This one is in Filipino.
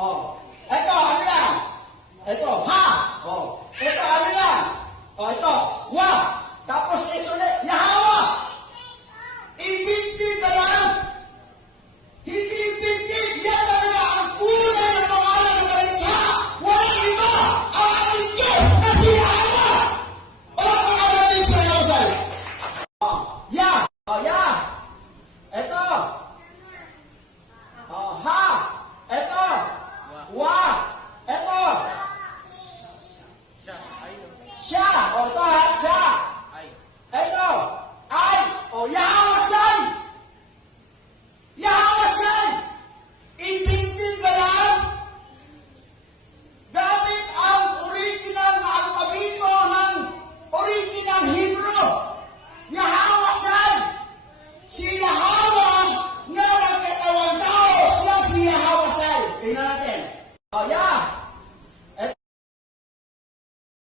Oh. Ito, ano yan? Ito, ha. Oh. Ito, ano yan? Oh, ito, wa. Tapos ito ulit, Yahawa. Ibigtid na yan. Hindi ibigtid. Yan talaga ang kulay ng pangalan ng Malikha. Walang iba. Ang ating Diyos na si Yahawa. Walang pangalan din sa Yahusay. Oh, ya. Oh, ya. Ito. Oh, ha. Ito. Wa. Ito. Siya. O, ito ha. Siya. Ito. Ay. O, Yahawasay. Yahawasay. Ibigtid ba yan? Gamit ang original na alpabito ng original Hebrew. Yahawasay. Si Yahawa nga nagkatawang tao. Siya si Yahawasay. Tingnan natin. O, yeah.